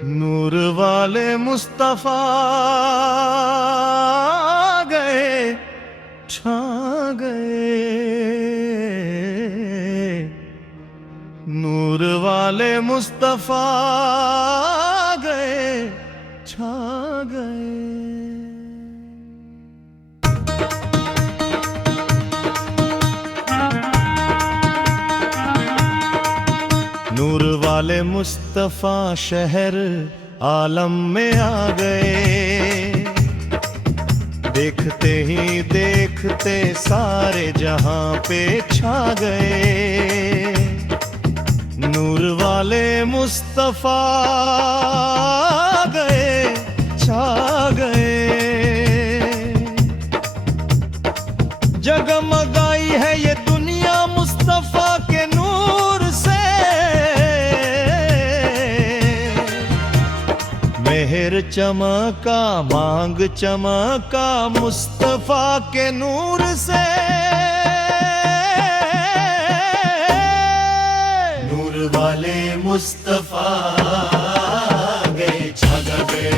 नूर वाले मुस्तफा गए, छा गए। नूर वाले मुस्तफा गए, छा गए। नूर वाले मुस्तफा शहर आलम में आ गए। देखते ही देखते सारे जहां पे छा गए। नूर वाले मुस्तफा गए, छा गए। जगमगाई है ये दुनिया मुस्तफा के नूर से। मेहर चमका, मांग चमका मुस्तफा के नूर से। नूर वाले मुस्तफा गए, छा गए।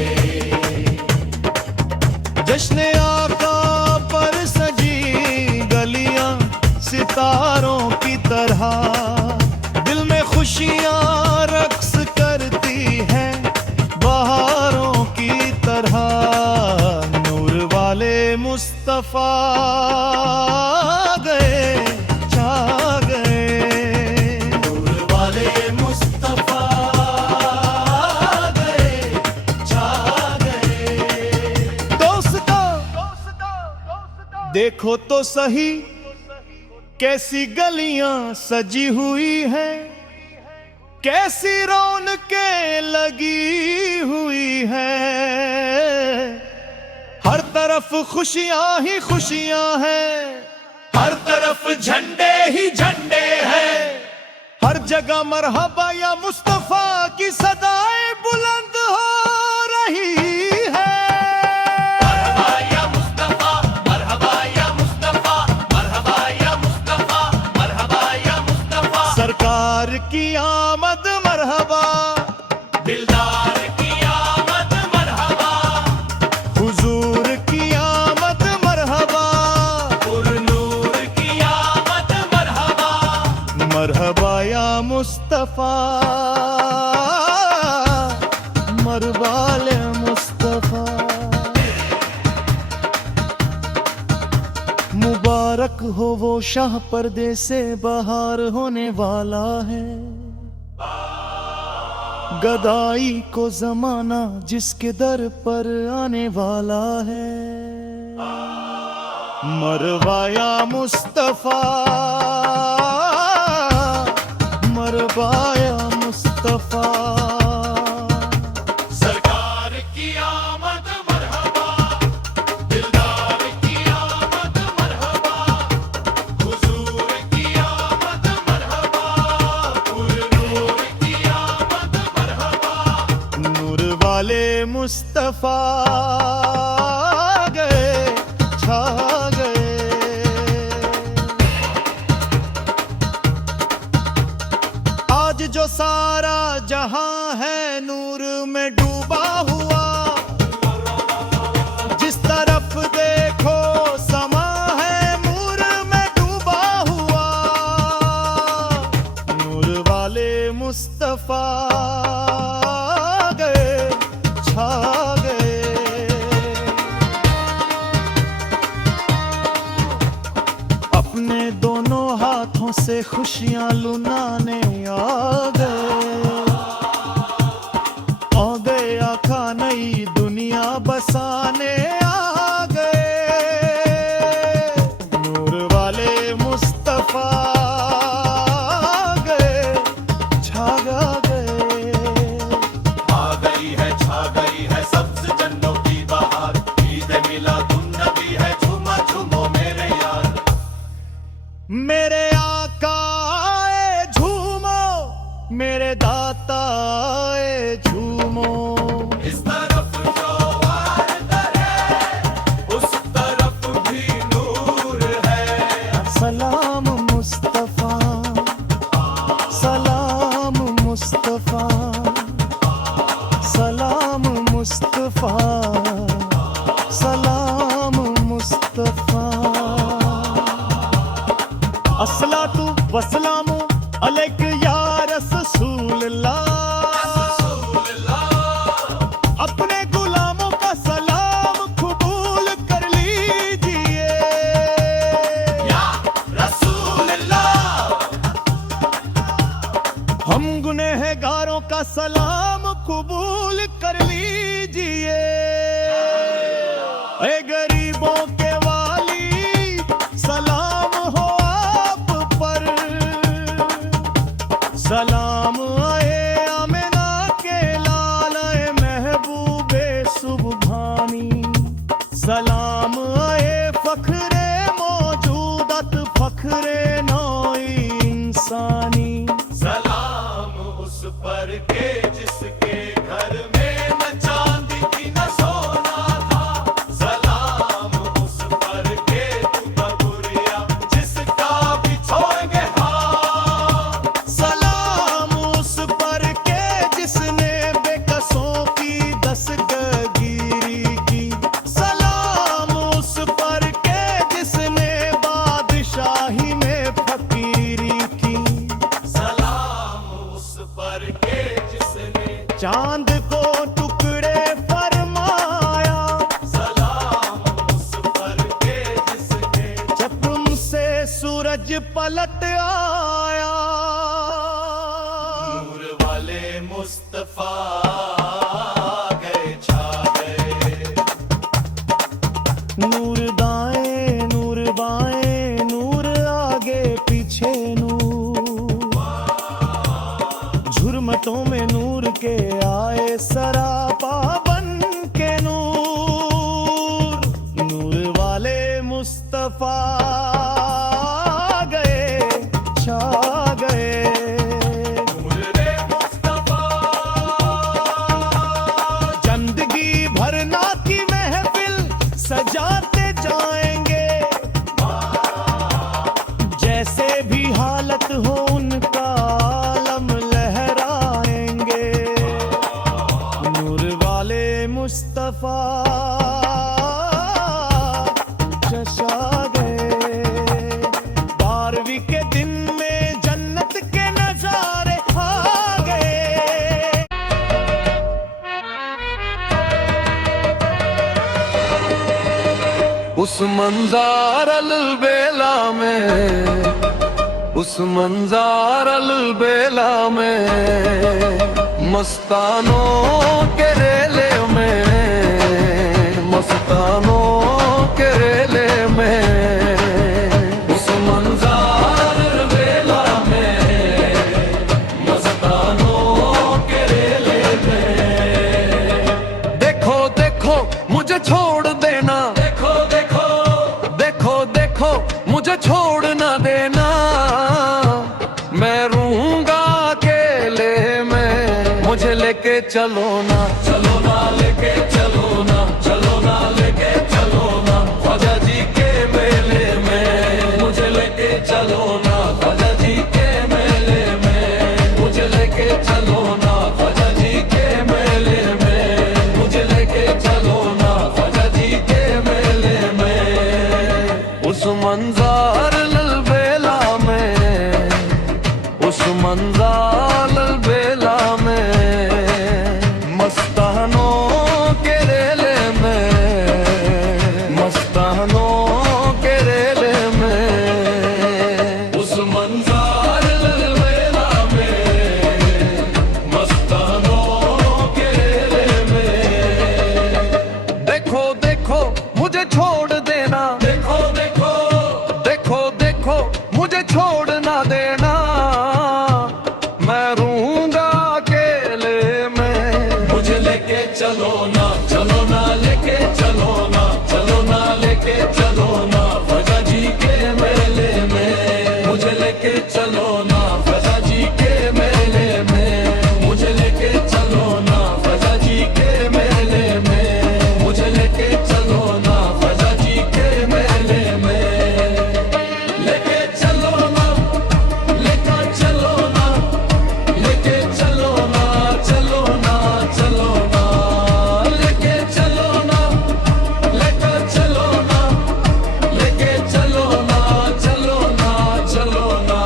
जश्न आका पर सजी गलियां सितारों की तरह। दिल में खुशियां रक्स करती हैं बहारों की तरह। नूर वाले मुस्तफा गए, छा गए। नूर वाले मुस्तफा गए, छा गए। दोस्तों देखो तो सही कैसी गलियां सजी हुई हैं, कैसी रौनकें लगी हुई है। हर तरफ खुशियां ही खुशियां हैं, हर तरफ झंडे ही झंडे हैं। हर जगह मरहबा या मुस्तफा की सदाएं बुलंद हो रही है। मरहबा या मुस्तफा, मरहबा या मुस्तफा, मरहबा या मुस्तफा, मरहबा या मुस्तफा। सरकार की आमद मरहबा, दिलदार की आमद मरहबा। हुजूर की आमद मरहबा, पुरनूर की आमद मरहबा। मरहबा या मुस्तफा, मरहबा या मुस्तफा। मुबारक हो वो शाह पर्दे से बाहर होने वाला है। गदाई को जमाना जिसके दर पर आने वाला है। मरहबा या मुस्तफा, मरहबा या मुस्तफा। सरकार की आमद मरहबा, दिलदार की आमद मरहबा। हुजूर की आमद मरहबा, पुरनूर की आमद मरहबा। नूर वाले मुस्तफा गए, छा गए। आज जो सारा जहां है नूर में डूबा हुआ। जिस तरफ देखो समा है नूर में डूबा हुआ। नूर वाले मुस्तफा गए, छा गए। अपने दोनों हाथों से खुशियां लुनाने आ गए आका नई दुनिया बसाने आ गए। नूर वाले मुस्तफा गए, छा गए। आ गई है, छा गई है सब्ज जन्नों की बहार। ईद मिलादुन्नबी है, झूमा झूमो मेरे यार। मेरे आका आए झूमो, मेरे दाता सलाम कबूल कर लीजिए। ए गरीबों के वाली सलाम हो आप पर, सलाम आए आमिना के लाल महबूबे सुबहानी, सलाम आए फखरे मौजूदत फखरे नौई इंसानी। सलाम उस पर के जिसके घर में न चांदी थी न सोना था, सलाम उस पर के तू बबुरिया जिसका बिछोएंगे हाथ, सलाम उस पर के जिसने बेकसों की दस्तगीरी की, सलाम उस पर के जिसने बादशाही में फकीरी की, सलाम उस पर के जिसने चांद को टुकड़े फरमाया, सलाम उस पर के जिसने जख्म से सूरज पलट आया। नूर वाले मुस्तफा गए छा गए, नूर दाएं नूर बाएं नूर आगे पीछे नूर, झुरमटों में नूर के आए सरापा बन के नूर, नूर वाले मुस्तफा गए छा गए। नूर रे मुस्तफा जिंदगी भरना की महफिल सजाते जाएंगे, जैसे भी हालत हो उनका आलम लहराएंगे, नूर वाले मुस्तफा चचा गए। 12वीं के दिन में जन्नत के नजारे आ गए। उस मंजार अलबेला में, उस मंजार अलबेला में, मस्तानों के रेले में, मस्तानों के रेले में, उस मंजार अलबेला में, मस्तानों के रेले में। देखो देखो मुझे छोड़ देना, देखो देखो देखो देखो मुझे छोड़ ना देना, मैं रहूंगा अकेले में, मुझे लेके चलो ना, चलो ना लेके चलो ना, चलो ना लेके चलो ना, ख्वाजा जी के मेले में, मुझे लेके चलो ना, ख्वाजा जी के मेले में, मुझे लेके चलो ना, ख्वाजा जी के मेले में, मुझे लेके चलो ना, ख्वाजा जी के मेले में। उस मंजार अलबेला में, उस मंजार अलबेला में, मस्तानों के रेले में, मस्तानों के रेले में, उस मंजार अलबेला में, मस्तानों के रेले में। देखो देखो मुझे छोड़ देना, देखो देखो देखो देखो मुझे छोड़ ना देना, मैं रहूंगा अकेले में, मुझे लेके चलो ना, चलो ना लेके चलो ना, चलो ना लेके चलो ना, ख्वाजा जी के मेले में, मुझे लेके चलो ना, ख्वाजा जी के मेले में, मुझे लेके चलो ना, ख्वाजा जी के मेले में, मुझे लेके चलो ना, ख्वाजा जी के मेले में, लेके चलो ना, लेके चलो ना, लेके चलो ना, चलो ना, चलो ना, लेके चलो ना, लेके चलो ना, लेके चलो ना, चलो ना, चलो ना,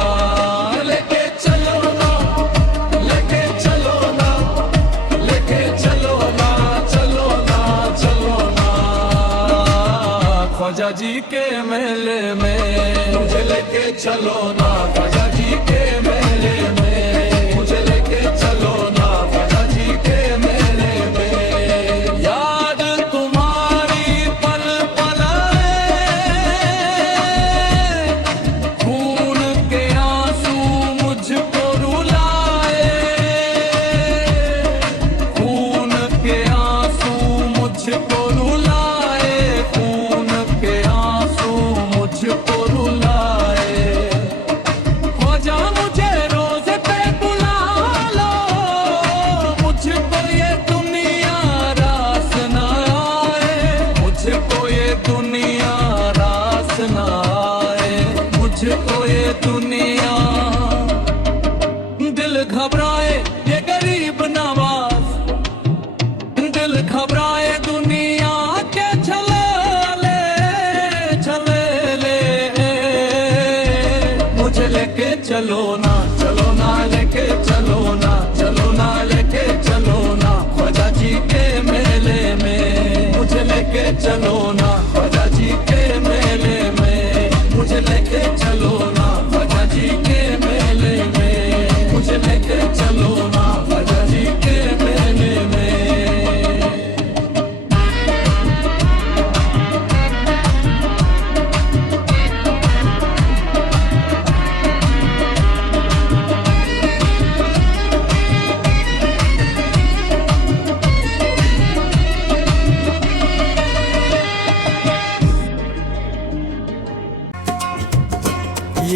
लेके चलो ना, लेके चलो ना, लेके चलो ना, चलो ना, चलो ना, ख्वाजा जी के मेले में, मुझे लेके चलो ना, ख्वाजा जी के मेले में, मुझे लेके चलो ना।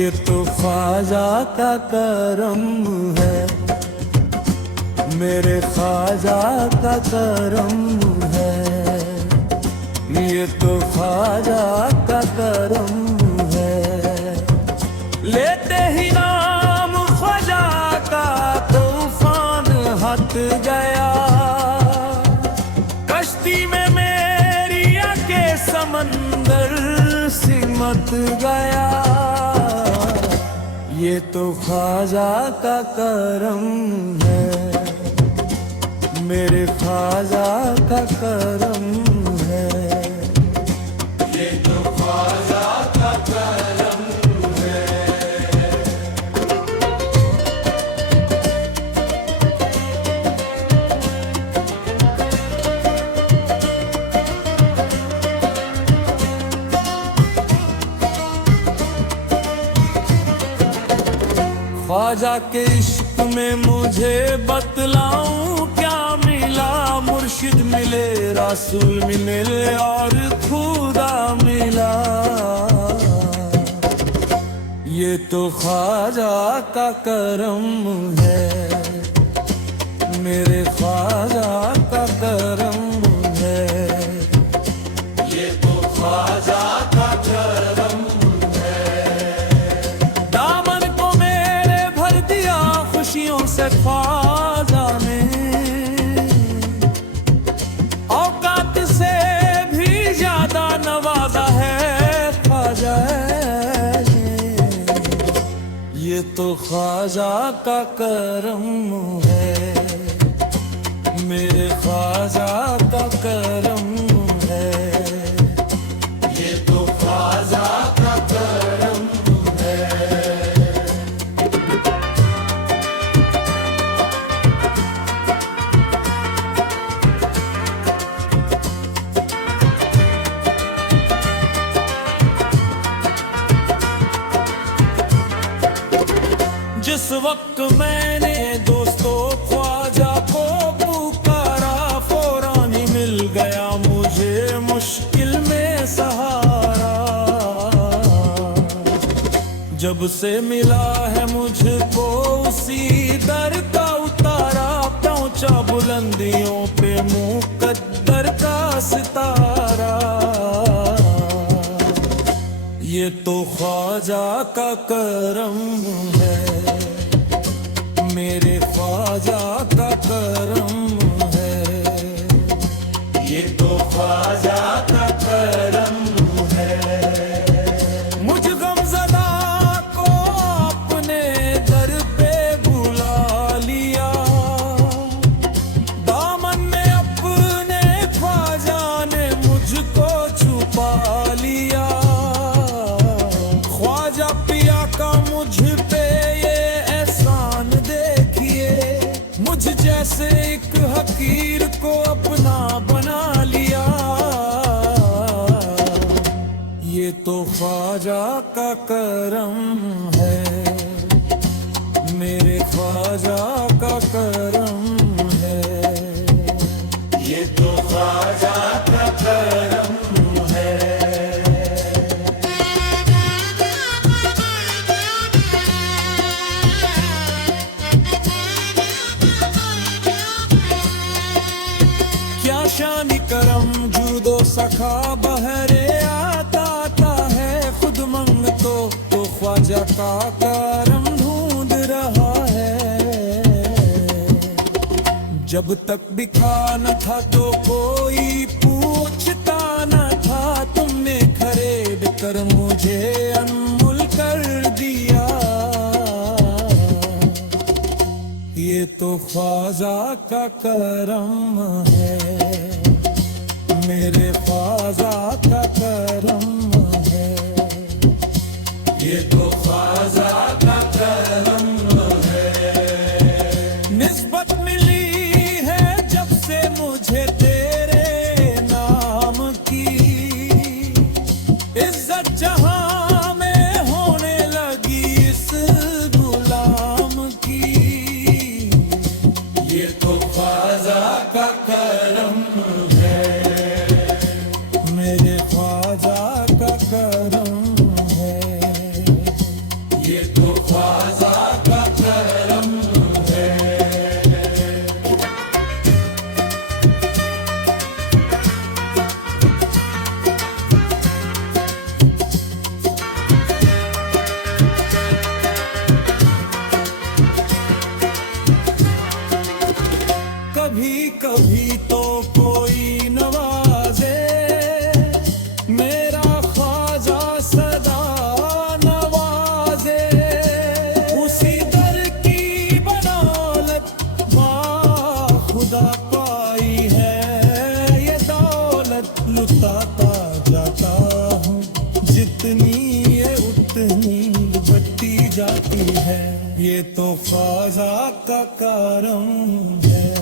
ये तो ख्वाजा का करम है, मेरे ख्वाजा का करम है। ये तो ख्वाजा का करम है। लेते ही नाम ख्वाजा का तूफान हट गया, कश्ती में मेरी आके समंदर सिमट गया। ये तो ख्वाजा का करम है, मेरे ख्वाजा का करम है। ये तो ख्वाजा का करम है। ख्वाजा के इश्क में मुझे बतलाऊं क्या मिला, मुर्शिद मिले, रसूल मिले और खुदा मिला। ये तो ख्वाजा का करम है, मेरे ख्वाजा का करम है। ये तो ख्वाजा का करम खुशियों से ख्वाजा ने, औकात से भी ज्यादा नवाजा है ख्वाजा ने। ये तो ख्वाजा का करम है, मेरे ख्वाजा का करम है। ये तो ख्वाजा का करम है। जिस वक्त मैंने दोस्तों ख्वाजा को पुकारा, फौरन ही मिल गया मुझे मुश्किल में सहारा। जब से मिला है मुझको उसी दर का उतारा, पहुंचा बुलंदियों पे मुकद्दर का सितारा। ये तो ख्वाजा का करम है, मेरे ख्वाजा का करम है। ये तो ख्वाजा का करम है। मुझ गमज़दा को अपने दर पे बुला लिया, दामन में अपने ख्वाजा ने मुझको छुपा लिया। ख्वाजा पिया का मुझ पे ये एहसान देखिए, मुझ जैसे एक हकीर को अपना बना लिया। ये तो ख्वाजा का करम है, मेरे ख्वाजा का करम है। ये तो ख्वाजा का करम है। क्या शानी करम जूदो सखा बहरे आता है, खुद मंग तो ख्वाजा का करम ढूंढ रहा है। जब तक दिखा न था तो कोई पूछता न था, तुमने खरीद कर मुझे अनमोल कर दिया। ये तो ख्वाजा का करम है, मेरे ख्वाजा का करम है। ये तो ख्वाजा का करम है। निस्बत मिली है जब से मुझे तेरे नाम की, इज्जत जहां में होने लगी इस गुलाम की। ये तो ख्वाजा का करम है, मेरे ख्वाजा का करम है। कभी कभी तो कोई नवाजे, मेरा ख्वाजा सदा नवाजे। उसी दर की बदौलत खुदा पाई है ये दौलत, लुटाता जाता हूँ जितनी ये उतनी बढ़ती जाती है, ये तो ख्वाजा का करम है।